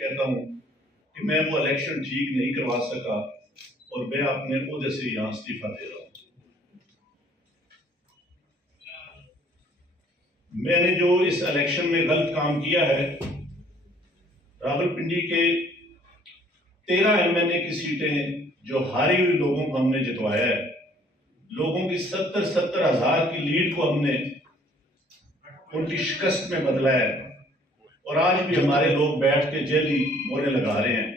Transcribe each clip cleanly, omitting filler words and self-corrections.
کہتا ہوں کہ میں وہ الیکشن ٹھیک نہیں کروا سکا اور میں اپنے عہدے سے یہاں استعفیٰ دے رہا ہوں۔ میں نے جو اس الیکشن میں غلط کام کیا ہے، راولپنڈی کے 13 MNA کی سیٹیں جو ہاری ہوئی لوگوں کو ہم نے جتوایا ہے، لوگوں کی 70 ہزار کی لیڈ کو ہم نے ان کی شکست میں بدلا ہے، اور آج بھی ہمارے لوگ بیٹھ کے جیلی مورے لگا رہے ہیں۔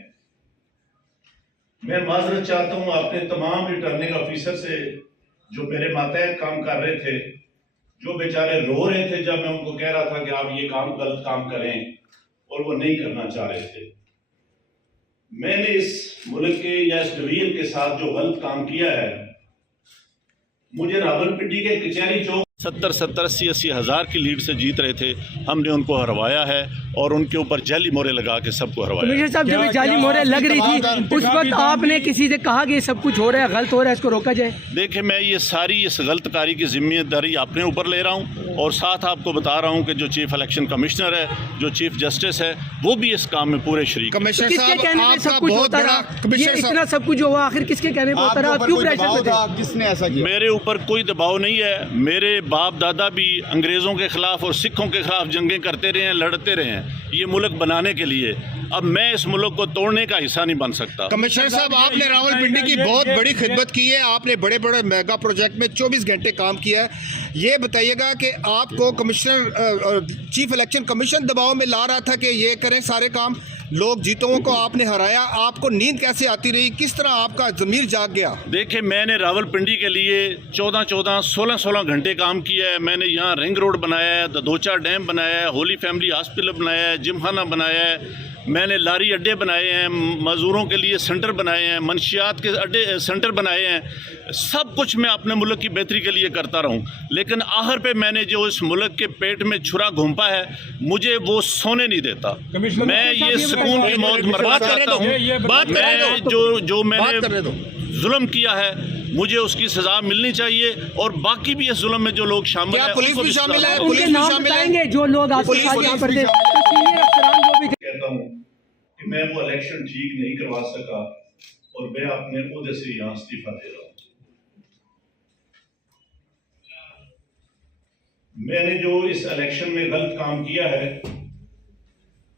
میں معذرت چاہتا ہوں اپنے تمام ریٹرننگ آفیسر سے جو میرے ماتحت کام کر رہے تھے، جو بیچارے رو رہے تھے جب میں ان کو کہہ رہا تھا کہ آپ یہ غلط کام کریں، اور وہ نہیں کرنا چاہ رہے تھے۔ میں نے اس ملک کے یا اس ڈویژن کے ساتھ جو غلط کام کیا ہے، مجھے راولپنڈی کے کچہری چوک 70-80 ہزار کی لیڈ سے جیت رہے تھے، ہم نے ان کو ہروایا ہے اور ان کے اوپر جعلی مورے لگا کے سب کو ہروایا۔ کمشنر صاحب، جب جعلی مورے لگ رہی تھی اس وقت آپ نے کسی سے کہا کہ یہ سب کچھ ہو رہا ہے، غلط ہو رہا ہے، اس کو روکا جائے؟ دیکھیں، میں یہ ساری اس غلط کاری کی ذمہ داری اپنے اوپر لے رہا ہوں، اور ساتھ آپ کو بتا رہا ہوں کہ جو چیف الیکشن کمشنر ہے، جو چیف جسٹس ہے، وہ بھی اس کام میں پورے شریک ہیں۔ کس کے کہنے پہ سب کچھ ہوتا رہا؟ یہ اتنا سب کچھ ہوا آخر کس کے کہنے پہ ہوتا رہا؟ آپ کیوں پریشر میں تھے؟ کس نے ایسا کیا؟ میرے اوپر کوئی دباؤ نہیں ہے۔ میرے باپ دادا بھی انگریزوں کے خلاف اور سکھوں کے خلاف جنگیں کرتے رہے ہیں، لڑتے رہے ہیں یہ ملک بنانے کے لیے۔ اب میں اس ملک کو توڑنے کا حصہ نہیں بن سکتا۔ کمشنر صاحب، آپ نے راولپنڈی کی بہت بڑی خدمت کی ہے، آپ نے بڑے بڑے میگا پروجیکٹ میں 24 گھنٹے کام کیا ہے۔ یہ بتائیے گا کہ آپ کو چیف الیکشن کمیشن دباؤ میں لا رہا تھا کہ یہ کریں سارے کام، لوگ جیتوں کو آپ نے ہرایا، آپ کو نیند کیسے آتی رہی؟ کس طرح آپ کا ضمیر جاگ گیا؟ دیکھیں، میں نے راولپنڈی کے لیے 16 گھنٹے کام کیا ہے۔ میں نے یہاں رنگ روڈ بنایا ہے، دودھوچا ڈیم بنایا ہے، ہولی فیملی ہاسپٹل بنایا ہے، جم خانہ بنایا ہے، میں نے لاری اڈے بنائے ہیں، مزدوروں کے لیے سینٹر بنائے ہیں، منشیات کے اڈے سینٹر بنائے ہیں۔ سب کچھ میں اپنے ملک کی بہتری کے لیے کرتا رہا ہوں، لیکن آخر پہ میں نے جو اس ملک کے پیٹ میں چھرا گھونپا ہے، مجھے وہ سونے نہیں دیتا۔ میں یہ سکون کی موت مرنا چاہتا ہوں۔ میں نے ظلم کیا ہے، مجھے اس کی سزا ملنی چاہیے، اور باقی بھی اس ظلم میں جو لوگ شامل ہیں، پولیس بھی شامل ہے؟ ان کے نام بتائیں گے جو لوگ آپ کے ساتھ یہاں پر تھے، سینئر افسران جو بھی تھے۔ کہتا ہوں کہ میں وہ الیکشن ٹھیک نہیں کروا سکا اور میں اپنے عہدے سے یہاں استعفیٰ دے رہا ہوں۔ میں نے جو اس الیکشن میں غلط کام کیا ہے،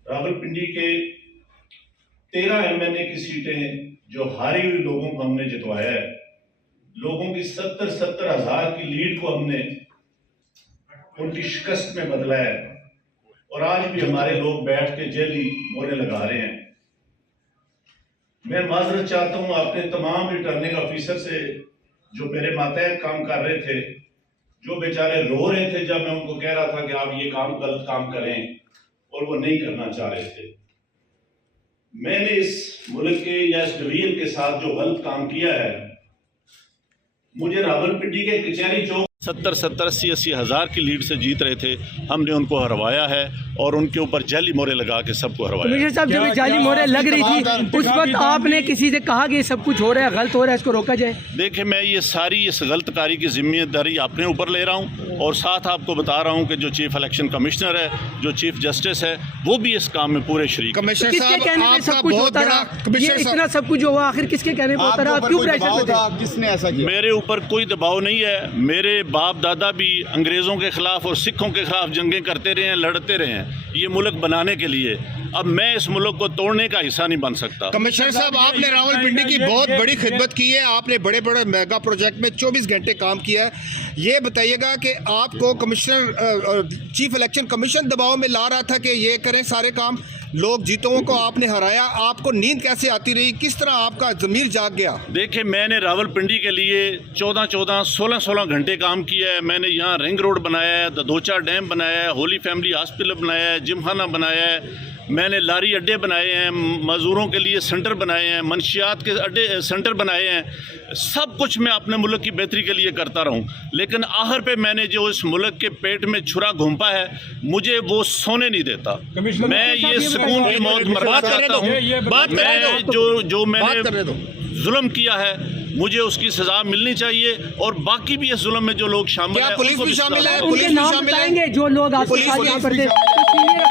راولپنڈی کے 13 MNA کی سیٹیں جو ہاری ہوئی لوگوں کو ہم نے جتوایا ہے، لوگوں کی 70 ہزار کی لیڈ کو ہم نے ان کی شکست میں بدلا ہے، اور آج بھی ہمارے لوگ بیٹھ کے جیلی مورے لگا رہے ہیں۔ میں معذرت چاہتا ہوں اپنے تمام ریٹرننگ آفیسر سے جو میرے ماتحت کام کر رہے تھے، جو بیچارے رو رہے تھے جب میں ان کو کہہ رہا تھا کہ آپ یہ غلط کام کریں، اور وہ نہیں کرنا چاہ رہے تھے۔ میں نے اس ملک کے یا اس ڈویژن کے ساتھ جو غلط کام کیا ہے، مجھے راولپنڈی کے کچہری چوک 70-80 ہزار کی لیڈ سے جیت رہے تھے، ہم نے ان کو ہروایا ہے اور ان کے اوپر جعلی مورے لگا کے سب کو ہروایا۔ کمشنر صاحب، جب جعلی مورے لگ رہی تھی اس وقت آپ نے کسی سے کہا کہ یہ سب کچھ ہو رہا ہے، غلط ہو رہا ہے، اس کو روکا جائے؟ دیکھیں، میں یہ ساری اس غلط کاری کی ذمہ داری اپنے اوپر لے رہا ہوں، اور ساتھ آپ کو بتا رہا ہوں کہ جو چیف الیکشن کمشنر ہے، جو چیف جسٹس ہے، وہ بھی اس کام میں پورے شریک ہیں۔ کس کے کہنے پہ سب کچھ ہوتا رہا؟ یہ اتنا سب کچھ ہوا آخر کس کے کہنے پہ ہوتا رہا؟ آپ کیوں پریشر میں تھے؟ کس نے ایسا کیا؟ میرے اوپر کوئی دباؤ نہیں ہے۔ میرے باپ دادا بھی انگریزوں کے خلاف اور سکھوں کے خلاف جنگیں کرتے رہے ہیں، لڑتے رہے ہیں یہ ملک بنانے کے لیے۔ اب میں اس ملک کو توڑنے کا حصہ نہیں بن سکتا۔ کمشنر صاحب، آپ نے راولپنڈی کی بہت بڑی خدمت کی ہے، آپ نے بڑے بڑے میگا پروجیکٹ میں 24 گھنٹے کام کیا ہے۔ یہ بتائیے گا کہ آپ کو چیف الیکشن کمیشن دباؤ میں لا رہا تھا کہ یہ کریں سارے کام، لوگ جیتوں کو آپ نے ہرایا، آپ کو نیند کیسے آتی رہی؟ کس طرح آپ کا ضمیر جاگ گیا؟ دیکھیں، میں نے راولپنڈی کے لیے 16 گھنٹے کام کیا ہے۔ میں نے یہاں رنگ روڈ بنایا ہے، دودھوچا ڈیم بنایا ہے، ہولی فیملی ہاسپٹل بنایا ہے، جم خانہ بنایا ہے، میں نے لاری اڈے بنائے ہیں، مزدوروں کے لیے سینٹر بنائے ہیں، منشیات کے اڈے سینٹر بنائے ہیں۔ سب کچھ میں اپنے ملک کی بہتری کے لیے کرتا رہا ہوں، لیکن آخر پہ میں نے جو اس ملک کے پیٹ میں چھرا گھونپا ہے، مجھے وہ سونے نہیں دیتا۔ میں یہ سکون کی موت مرنا چاہتا ہوں۔ میں نے ظلم کیا ہے، مجھے اس کی سزا ملنی چاہیے، اور باقی بھی اس ظلم میں جو لوگ شامل ہیں، پولیس بھی شامل ہے؟ ان کے نام بتائیں گے جو لوگ آپ کے ساتھ یہاں پر تھے، سینئر